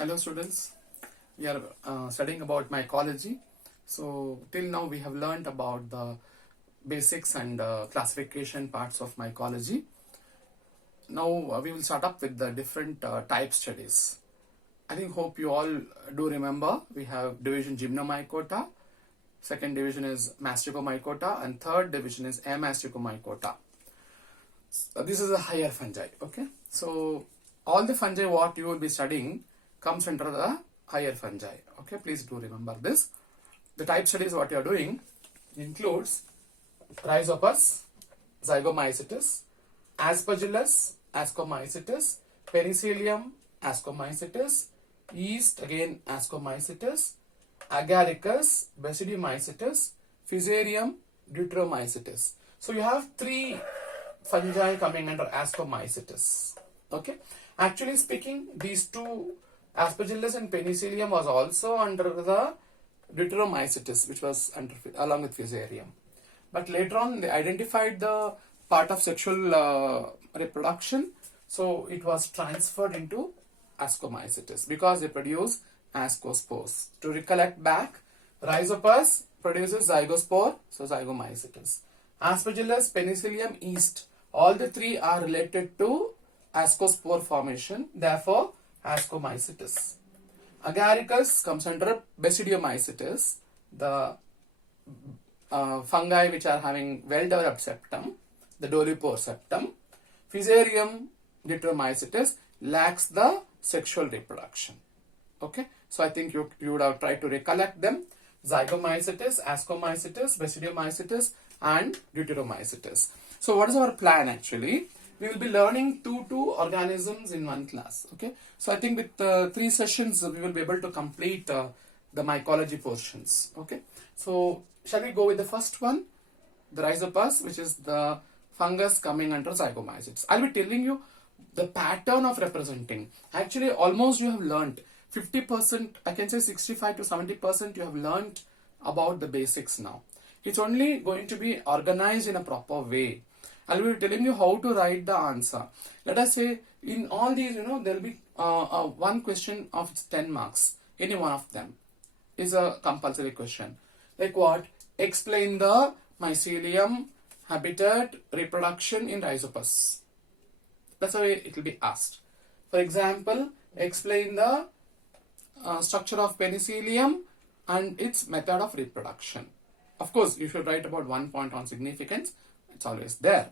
Hello students, we are studying about mycology. So till now we have learnt about the basics and classification parts of mycology. Now we will start up with the different type studies. I hope you all do remember we have division Gymnomycota, second division is Masticomycota, and third division is Amasticomycota. This is a higher fungi. Okay, so all the fungi what you will be studying comes under the higher fungi. Okay, please do remember this. The type studies what you are doing includes Rhizopus, Zygomycetes, Aspergillus, Ascomycetes, Mycelium, Ascomycetes, yeast again Ascomycetes, Agaricus, Basidiomycetes, Fusarium, Deuteromycetes. So you have three fungi coming under Ascomycetes. Okay, actually speaking, these two Aspergillus and Penicillium was also under the Deuteromycetes, which was under along with Fusarium. But later on, they identified the part of sexual reproduction, so it was transferred into Ascomycetes because they produce ascospores. To recollect back, Rhizopus produces zygospore, so Zygomycetes. Aspergillus, Penicillium, yeast, all the three are related to ascospore formation, therefore Ascomycetes. Agaricus comes under Basidiomycetes, the fungi which are having well-developed septum, the dolipore septum. Fusarium, Deuteromycetes, lacks the sexual reproduction. Okay, so I think you would have tried to recollect them: Zygomycetes, Ascomycetes, Basidiomycetes, and Deuteromycetes. So what is our plan actually? We will be learning two organisms in one class. Okay, so I think with 3 sessions we will be able to complete the mycology portions. Okay, so shall we go with the first one, the Rhizopus, which is the fungus coming under Zygomycetes. I'll be telling you the pattern of representing. Actually, almost you have learnt 50%. I can say 65 to 70% you have learnt about the basics now. It's only going to be organized in a proper way. I will be telling you how to write the answer. Let us say in all these, there will be one question of 10 marks. Any one of them is a compulsory question. Like what? Explain the mycelium, habitat, reproduction in Rhizopus. That's the way it will be asked. For example, explain the structure of Penicillium and its method of reproduction. Of course, you should write about 1 point on significance. It's always there.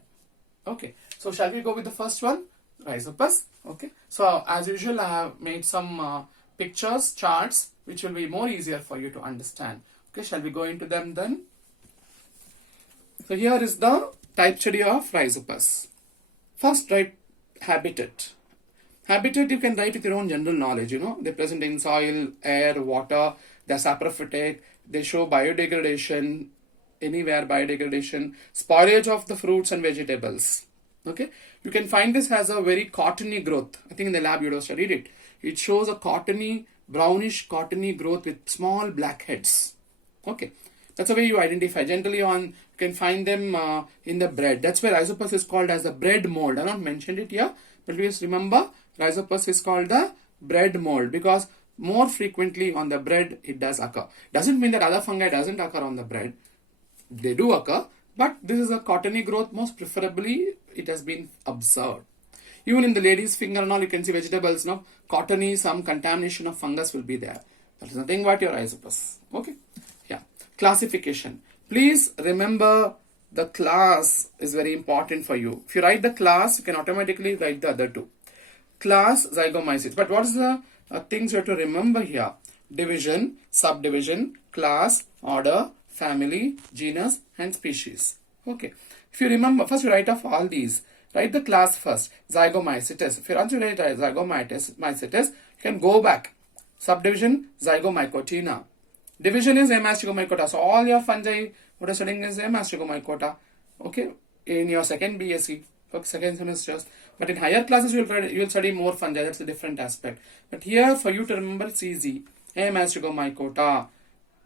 Okay, so shall we go with the first one, Rhizopus? Okay, so as usual, I have made some pictures, charts, which will be more easier for you to understand. Okay, shall we go into them then? So here is the type study of Rhizopus. First, write habitat. Habitat you can write with your own general knowledge. They present in soil, air, water. They're saprophytic. They show biodegradation. Anywhere biodegradation, spoilage of the fruits and vegetables. Okay, you can find this has a very cottony growth. I think in the lab you would have studied it. It shows a cottony, brownish cottony growth with small black heads. Okay, that's the way you identify. Generally you can find them in the bread. That's why Rhizopus is called as the bread mold. I not mentioned it here, but please remember Rhizopus is called the bread mold because more frequently on the bread it does occur. Doesn't mean that other fungi doesn't occur on the bread. They do occur, but this is a cottony growth. Most preferably, it has been observed. Even in the lady's finger and all, you can see vegetables. Now, cottony, some contamination of fungus will be there. That is nothing but your Rhizopus. Okay, yeah. Classification. Please remember the class is very important for you. If you write the class, you can automatically write the other two. Class, Zygomycetes. But what is the things you have to remember here? Division, subdivision, class, order, family, genus, and species. Okay. If you remember, first you write off all these. Write the class first. Zygomycetes. If you want to write Zygomycetes, you can go back. Subdivision, Zygomycotina. Division is Amasticomycota. So all your fungi, what are studying is Amasticomycota. Okay. In your second BSc, second semesters. But in higher classes, you will study more fungi. That's a different aspect. But here, for you to remember, it's easy. Amasticomycota.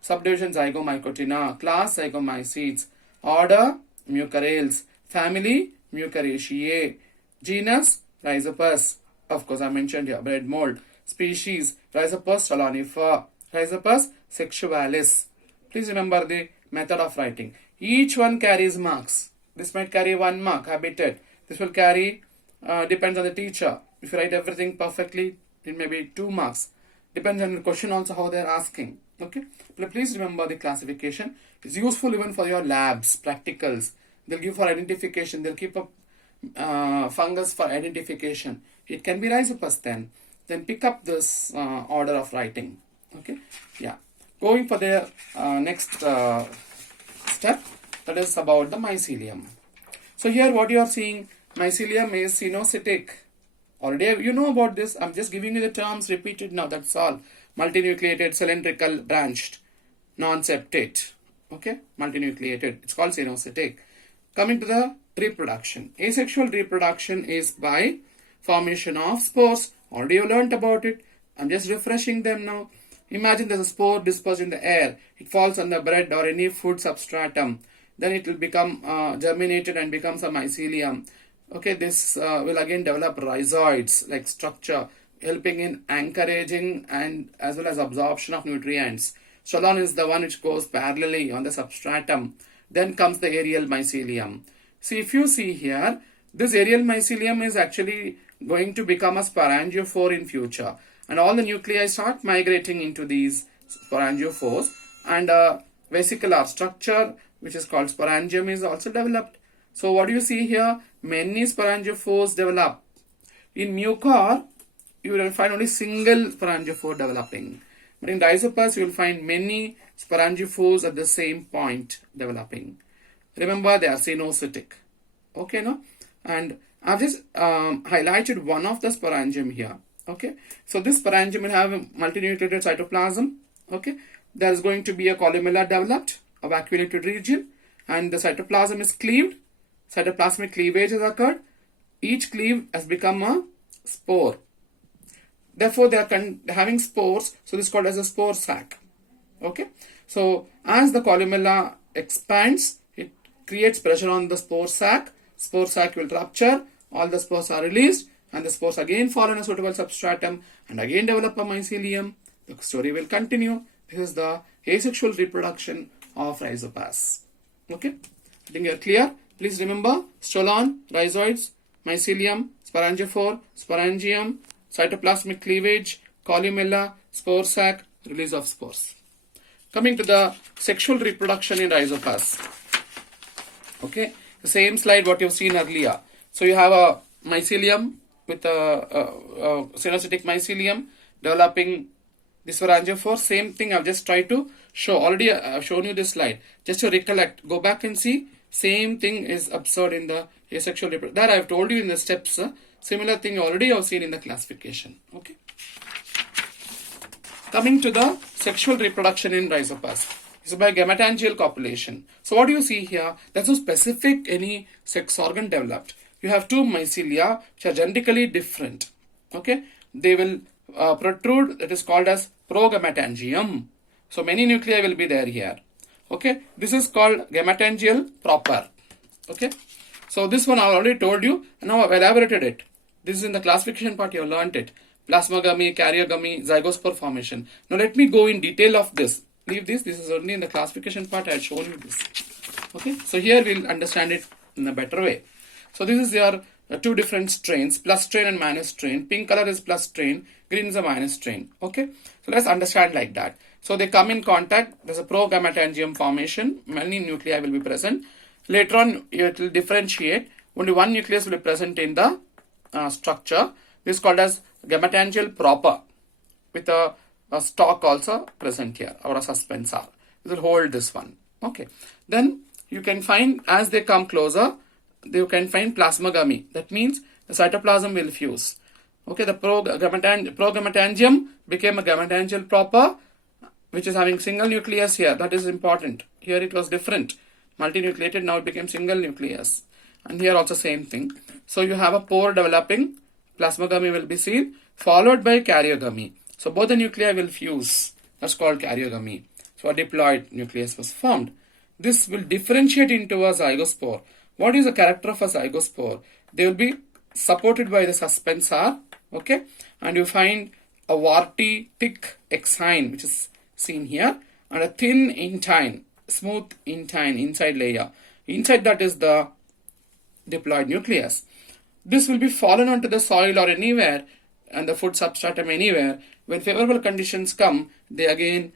Subdivision Zygomycotina, class Zygomycetes, order Mucorales, family Mucoraceae, genus Rhizopus, of course I mentioned here, bread mold, species Rhizopus stolonifer, Rhizopus sexualis. Please remember the method of writing. Each one carries marks. This might carry 1 mark, habitat. This will carry, depends on the teacher. If you write everything perfectly, it may be 2 marks. Depends on the question also how they are asking. Okay. But please remember the classification. It's useful even for your labs, practicals. They'll give for identification. They'll keep a fungus for identification. It can be Rhizopus then. Then pick up this order of writing. Okay. Yeah. Going for the next step, that is about the mycelium. So here what you are seeing, mycelium is cenocytic. Already you know about this. I'm just giving you the terms repeated now. That's all. Multinucleated, cylindrical, branched, non-septate. Okay, multinucleated. It's called cenocytic. Coming to the reproduction. Asexual reproduction is by formation of spores. Already you learnt about it. I'm just refreshing them now. Imagine there's a spore dispersed in the air. It falls on the bread or any food substratum. Then it will become germinated and becomes a mycelium. Okay, this will again develop rhizoids like structure, helping in anchoraging and as well as absorption of nutrients. Stolon is the one which goes parallelly on the substratum. Then comes the aerial mycelium. See, if you see here, this aerial mycelium is actually going to become a sporangiophore in future. And all the nuclei start migrating into these sporangiophores. And vesicular structure, which is called sporangium, is also developed. So what do you see here? Many sporangiophores develop. In mucor, you will find only single sporangiophore developing. But in Rhizopus, you will find many sporangiophores at the same point developing. Remember, they are cenocytic. Okay, no? And I've just highlighted one of the sporangium here. Okay, so this sporangium will have a multinucleated cytoplasm. Okay, there is going to be a columella developed, a vacuolated region, and the cytoplasm is cleaved. Cytoplasmic cleavage has occurred. Each cleave has become a spore. Therefore, they are having spores, so this is called as a spore sac. Okay, so as the columella expands, it creates pressure on the spore sac. Spore sac will rupture, all the spores are released, and the spores again fall on a suitable substratum and again develop a mycelium. The story will continue. This is the asexual reproduction of Rhizopus. Okay, I think you are clear. Please remember stolon, rhizoids, mycelium, sporangiophore, sporangium, cytoplasmic cleavage, columella, spore sac, release of spores. Coming to the sexual reproduction in Rhizopus. Okay, the same slide what you've seen earlier. So you have a mycelium with a cenocytic mycelium developing the sporangiophore. Same thing I've just tried to show. Already I've shown you this slide. Just to recollect, go back and see. Same thing is observed in the asexual reproduction. That I've told you in the steps. Similar thing already I've seen in the classification. Okay. Coming to the sexual reproduction in Rhizopus. It's by gametangial copulation. So what do you see here? There's no specific any sex organ developed. You have two mycelia which are genetically different. Okay. They will protrude. That is called as progametangium. So many nuclei will be there here. Okay. This is called gametangial proper. Okay. So this one I already told you, and now I've elaborated it. This is in the classification part, you have learnt it. Plasmogamy, karyogamy, zygospore formation. Now let me go in detail of this. Leave this. This is only in the classification part. I had shown you this. Okay. So here we'll understand it in a better way. So this is your two different strains, plus strain and minus strain. Pink color is plus strain, green is a minus strain. Okay. So let's understand like that. So they come in contact. There's a progametangium formation. Many nuclei will be present. Later on, it will differentiate. Only one nucleus will be present in the structure. This is called as gametangial proper, with a stalk also present here, or a suspensor. This will hold this one. Okay. Then you can find, as they come closer, you can find plasmogamy. That means the cytoplasm will fuse. Okay. The progametangium became a gametangial proper, which is having single nucleus here. That is important. Here it was different. Multinucleated, now it became single nucleus. And here also same thing. So you have a pore developing, plasmogamy will be seen, followed by karyogamy. So both the nuclei will fuse. That's called karyogamy. So a diploid nucleus was formed. This will differentiate into a zygospore. What is the character of a zygospore? They will be supported by the suspensor. Okay. And you find a warty, thick exine, which is seen here, and a thin intine, smooth intine inside layer. Inside that is the diploid nucleus. This will be fallen onto the soil or anywhere, and the food substratum anywhere. When favorable conditions come, they again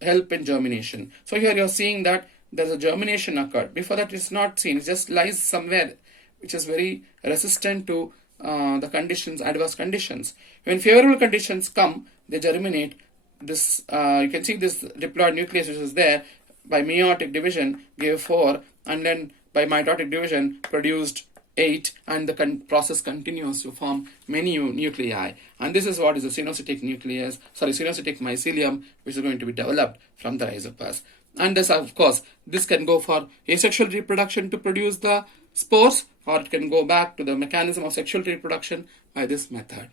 help in germination. So here you are seeing that there's a germination occurred. Before that it's not seen, it just lies somewhere which is very resistant to the conditions, adverse conditions. When favorable conditions come, they germinate. This you can see this diploid nucleus which is there by meiotic division gave 4, and then by mitotic division produced 8, and the process continues to form many nuclei. And this is what is the cynocytic nucleus, cynocytic mycelium, which is going to be developed from the rhizopus. And this, of course, this can go for asexual reproduction to produce the spores, or it can go back to the mechanism of sexual reproduction by this method.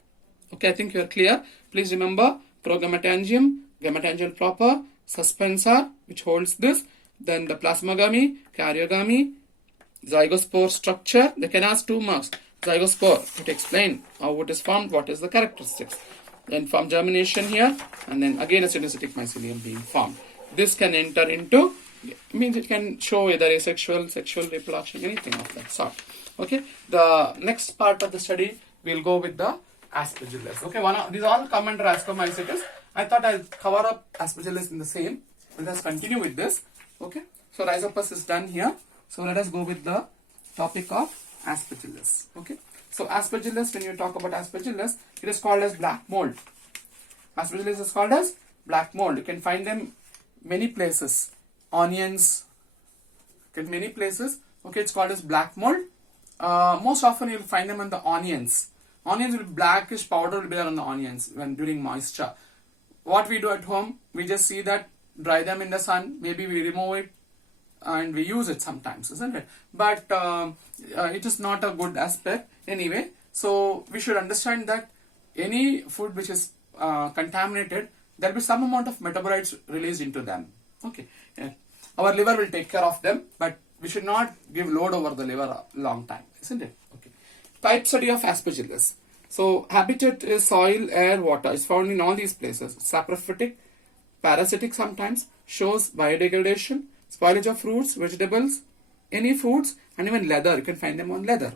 Okay, I think you are clear. Please remember progametangium, gametangial proper, suspensor, which holds this, then the plasmagamy, karyogamy, zygospore structure. They can ask 2 marks. Zygospore, to explain how it is formed, what is the characteristics. Then from germination here, and then again a cynocytic mycelium being formed. This can enter into, means it can show either asexual, sexual reproduction, anything of that sort. Okay, the next part of the study we'll go with the Aspergillus. Okay, these are all come under Ascomycetes. I thought I'll cover up Aspergillus in the same. Let us continue with this. Okay, so Rhizopus is done here. So let us go with the topic of Aspergillus. Okay, so Aspergillus, when you talk about Aspergillus, it is called as black mold. Aspergillus is called as black mold. You can find them many places. Onions, in many places. Okay, it's called as black mold. Most often you'll find them on the onions. Onions will be blackish powder will be there on the onions when during moisture. What we do at home, we just see that, dry them in the sun, maybe we remove it and we use it sometimes, isn't it? But it is not a good aspect anyway. So we should understand that any food which is contaminated, there will be some amount of metabolites released into them. Okay, yeah. Our liver will take care of them, but we should not give load over the liver a long time, isn't it? Okay. Type study of Aspergillus. So habitat is soil, air, water. It's found in all these places. Saprophytic, parasitic sometimes, shows biodegradation, spoilage of fruits, vegetables, any foods, and even leather. You can find them on leather.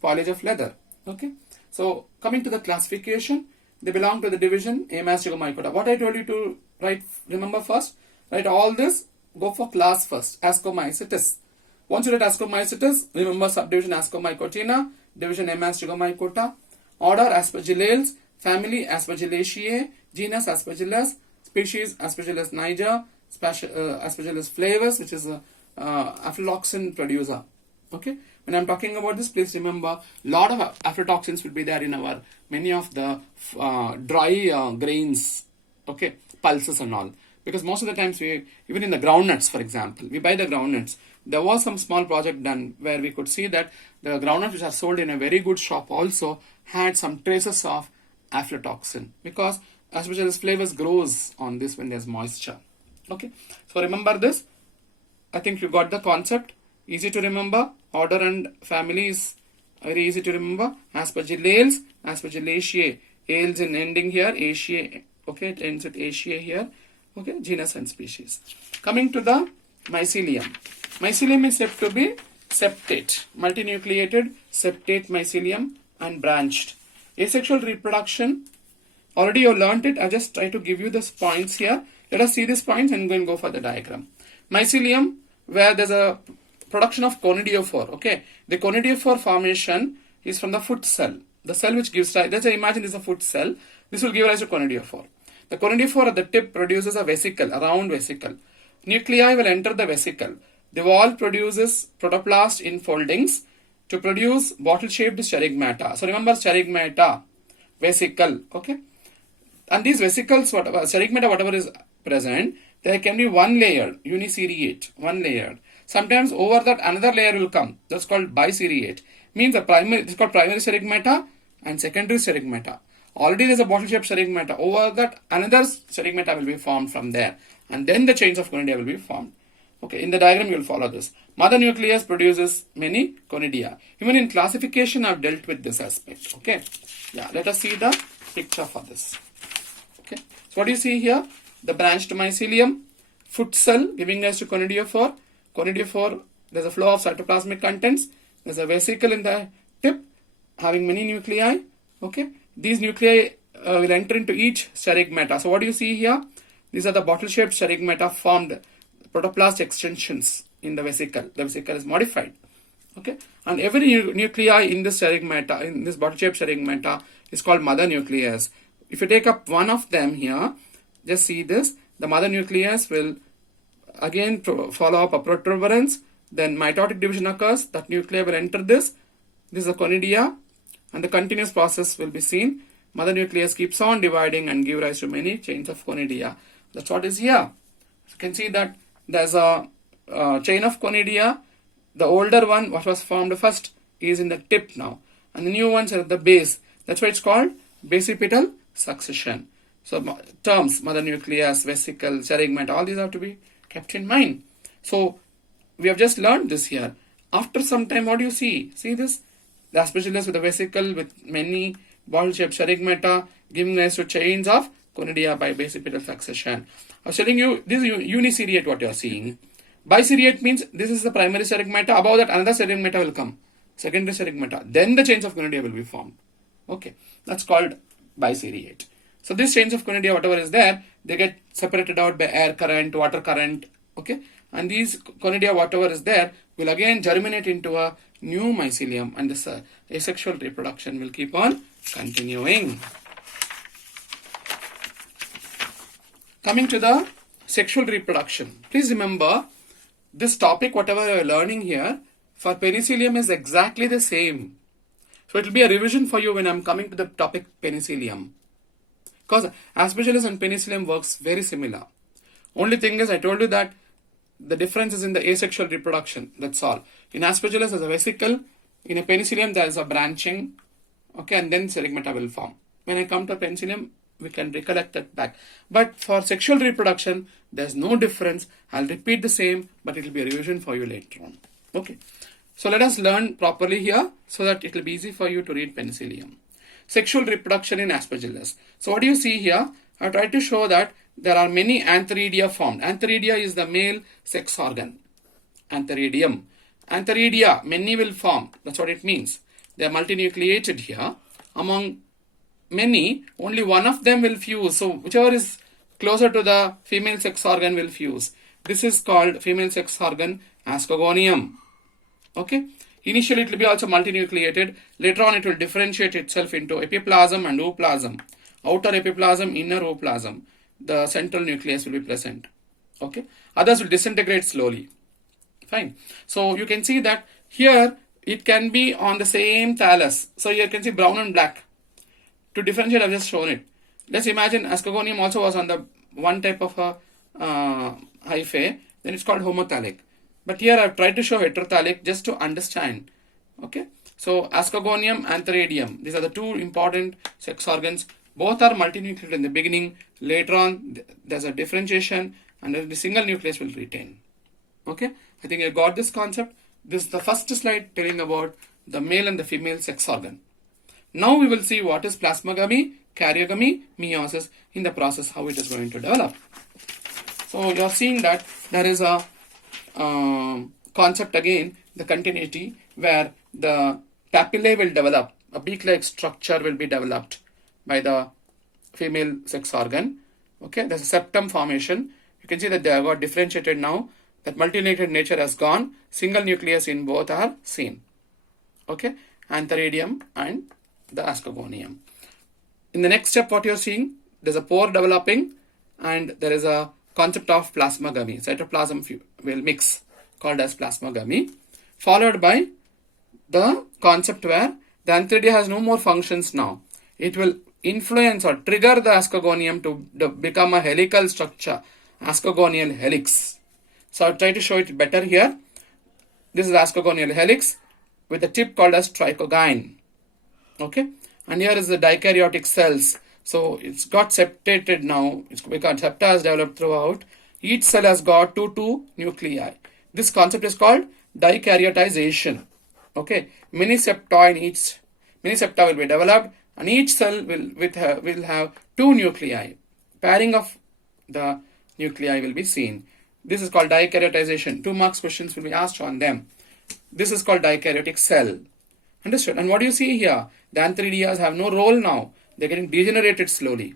Spoilage of leather. Okay. So coming to the classification, they belong to the division Aspergillus. What I told you to write, remember first, write all this, go for class first, Ascomycetes. Once you write Ascomycetes, remember subdivision Ascomycotina, division Aspergillus, order Aspergillales, family Aspergillaceae, genus Aspergillus, species Aspergillus niger, Aspergillus flavus, which is a aflatoxin producer. Okay, when I'm talking about this, please remember lot of aflatoxins will be there in our many of the dry grains. Okay, pulses and all. Because most of the times we, even in the groundnuts, for example, we buy the groundnuts. There was some small project done where we could see that the groundnuts which are sold in a very good shop also had some traces of aflatoxin, because Aspergillus flavus grows on this when there's moisture. Okay, so remember this. I think you got the concept. Easy to remember. Order and family is very easy to remember. Aspergillales, Aspergillaceae, ales in ending here, Aceae. Okay, it ends with Aceae here. Okay, genus and species. Coming to the mycelium. Mycelium is said to be septate, multinucleated septate mycelium and branched. Asexual reproduction, already you learnt it. I just try to give you these points here. Let us see these points and go for the diagram. Mycelium, where there's a production of conidiophore. Okay, the conidiophore formation is from the foot cell. The cell which gives rise, let's say imagine this is a foot cell. This will give rise to conidiophore. The conidiophore at the tip produces a vesicle, a round vesicle. Nuclei will enter the vesicle. The wall produces protoplast in foldings to produce bottle-shaped cherygmata. So remember cherygmata, vesicle, okay? And these vesicles, whatever, cherygmata, whatever is present, there can be one layer, uniseriate, one layer. Sometimes over that another layer will come. That's called biseriate. Means the primary, it's called primary cherygmata and secondary cherygmata. Already there is a bottle-shaped cherygmata. Over that another cherygmata will be formed from there. And then the chains of conidia will be formed. Okay, in the diagram you will follow this. Mother nucleus produces many conidia. Even in classification I have dealt with this aspect. Okay, yeah, let us see the picture for this. Okay. So what do you see here? The branched mycelium, foot cell giving rise to conidiophore. Conidiophore, there's a flow of cytoplasmic contents. There's a vesicle in the tip having many nuclei. Okay. These nuclei will enter into each sterigmata. So what do you see here? These are the bottle-shaped sterigmata formed protoplast extensions in the vesicle. The vesicle is modified. Okay, and every nuclei in this sterigmata, in this bottle-shaped sterigmata, is called mother nucleus. If you take up one of them here, just see this. The mother nucleus will again follow up a protuberance. Then mitotic division occurs. That nuclei will enter this. This is a conidia, and the continuous process will be seen. Mother nucleus keeps on dividing and give rise to many chains of conidia. That's what is here. You can see that there's a chain of conidia. The older one, what was formed first, is in the tip now, and the new ones are at the base. That's why it's called basipetal succession. So terms, mother nucleus, vesicle, sterigmata, all these have to be kept in mind. So we have just learned this here. After some time, what do you see? See this? The Aspergillus with a vesicle with many bottle-shaped sterigmata giving rise to chains of conidia by basipetal succession. I was telling you, this is uniseriate what you are seeing. Biseriate means this is the primary sterigmata. Above that, another sterigmata will come. Secondary sterigmata. Then the chains of conidia will be formed. Okay. That's called biseriate. So these chains of conidia, whatever is there, they get separated out by air current, water current. Okay. And these conidia, whatever is there, will again germinate into a new mycelium. And this asexual reproduction will keep on continuing. Coming to the sexual reproduction. Please remember, this topic, whatever you are learning here, for penicillium is exactly the same. So it will be a revision for you when I am coming to the topic penicillium. Because Aspergillus and penicillium works very similar. Only thing is, I told you that the difference is in the asexual reproduction. That's all. In Aspergillus, there's a vesicle. In a penicillium, there is a branching. Okay, and then sterigmata will form. When I come to penicillium, we can recollect that back. But for sexual reproduction, there's no difference. I'll repeat the same, but it will be a revision for you later on. Okay. So let us learn properly here so that it will be easy for you to read penicillium. Sexual reproduction in Aspergillus. So what do you see here? I tried to show that there are many antheridia formed. Antheridia is the male sex organ. Antheridium. Antheridia, many will form. That's what it means. They are multinucleated here. Among many, only one of them will fuse. So whichever is closer to the female sex organ will fuse. This is called female sex organ Aspergillus. Okay. Initially it will be also multinucleated. Later on it will differentiate itself into epiplasm and ooplasm. Outer epiplasm, inner ooplasm. The central nucleus will be present. Okay. Others will disintegrate slowly. Fine. So you can see that here it can be on the same thallus. So you can see brown and black. To differentiate, I've just shown it. Let's imagine Aspergillus also was on the one type of a hyphae. Then it's called homothallic. But here I've tried to show heterothallic just to understand. Okay. So Aspergillus, Antheridium. These are the two important sex organs. Both are multinucleated in the beginning. Later on, there's a differentiation and the single nucleus will retain. Okay. I think you got this concept. This is the first slide telling about the male and the female sex organ. Now we will see what is plasmogamy, karyogamy, meiosis in the process, how it is going to develop. So you are seeing that there is a concept again, the continuity, where the papillae will develop, a beak-like structure will be developed by the female sex organ. Okay, there's a septum formation. You can see that they have got differentiated now. That multinucleated nature has gone. Single nucleus in both are seen. Okay, Antheridium and the Aspergillus. In the next step, what you're seeing, there's a pore developing and there is a concept of plasmogamy. Cytoplasm will mix, called as plasmogamy, followed by the concept where the Antheridia has no more functions now. It will influence or trigger the Aspergillus to become a helical structure, Aspergillus helix. So I'll try to show it better here. This is Aspergillus helix with a tip called as trichogyne. Okay, and here is the dikaryotic cells. So it's got septated now. It's because septa has developed throughout. Each cell has got two nuclei. This concept is called dikaryotization. Okay, many septa will be developed, and each cell will have 2 nuclei. Pairing of the nuclei will be seen. This is called dikaryotization. 2 marks questions will be asked on them. This is called dikaryotic cell. Understood? And what do you see here? The antheridias have no role now. They're getting degenerated slowly.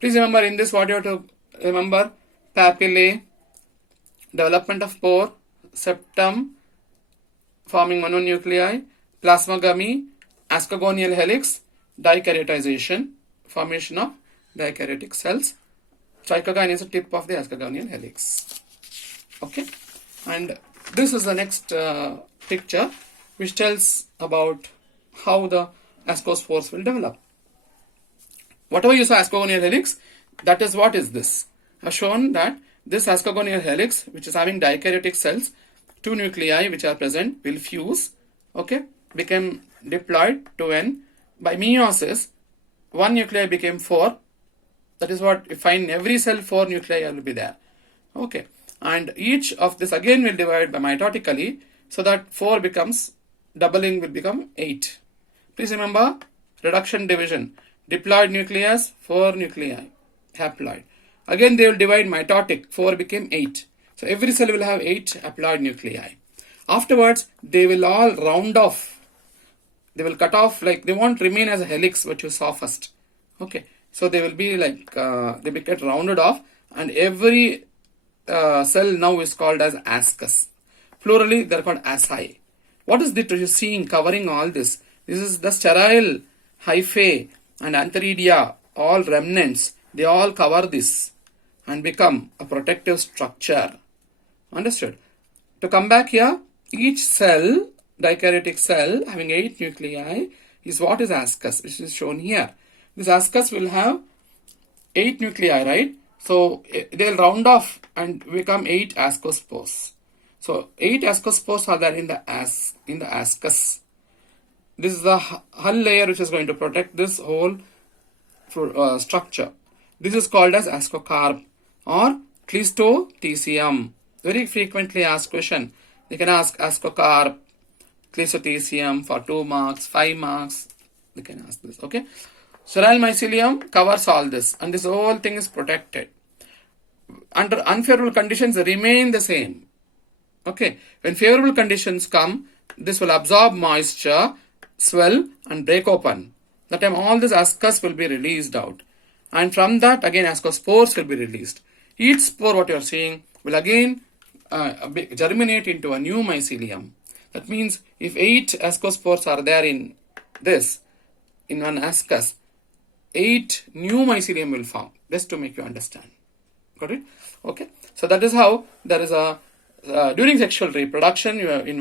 Please remember in this what you have to remember: papillae, development of pore, septum, forming mononuclei, plasmagamy, ascogonial helix, dikaryotization, formation of dikaryotic cells. Trichogyne is the tip of the ascogonial helix. Okay, and this is the next picture, which tells about how the ascospores will develop. Whatever you saw ascogonial helix, that is what is this. I have shown that this ascogonial helix, which is having dikaryotic cells, 2 nuclei which are present, will fuse, okay, become diploid to N. By meiosis, 1 nuclei became 4. That is what you find in every cell, 4 nuclei will be there. Okay, and each of this again will divide by mitotically, so that 4 becomes, doubling will become 8. Please remember, reduction division. Diploid nucleus, 4 nuclei, haploid. Again they will divide mitotic, 4 became 8. So every cell will have 8 haploid nuclei. Afterwards, they will all round off. They will cut off, like they won't remain as a helix, what you saw first. Okay, so they will be like, they will get rounded off, and every cell now is called as ascus. Plurally, they are called asci. What is it you're seeing covering all this? This is the sterile hyphae and antheridia, all remnants. They all cover this and become a protective structure. Understood? To come back here, each cell, dikaryotic cell having 8 nuclei, is what is ascus, which is shown here. This ascus will have 8 nuclei, right? So they'll round off and become 8 ascospores. So 8 ascospores are there in the ascus. This is the hull layer which is going to protect this whole structure. This is called as ascocarp or cleistothecium. Very frequently asked question. You can ask ascocarp, cleistothecium for 2 marks, 5 marks. You can ask this. Okay. Sterile mycelium covers all this, and this whole thing is protected. Under unfavorable conditions, they remain the same. Okay. When favorable conditions come, this will absorb moisture, swell, and break open. That time all this ascus will be released out, and from that again ascospores will be released. Each spore, what you are seeing, will again germinate into a new mycelium. That means if 8 ascospores are there in this, in one ascus, 8 new mycelium will form, just to make you understand. Got it? Okay. So that is how there is a during sexual reproduction, you are in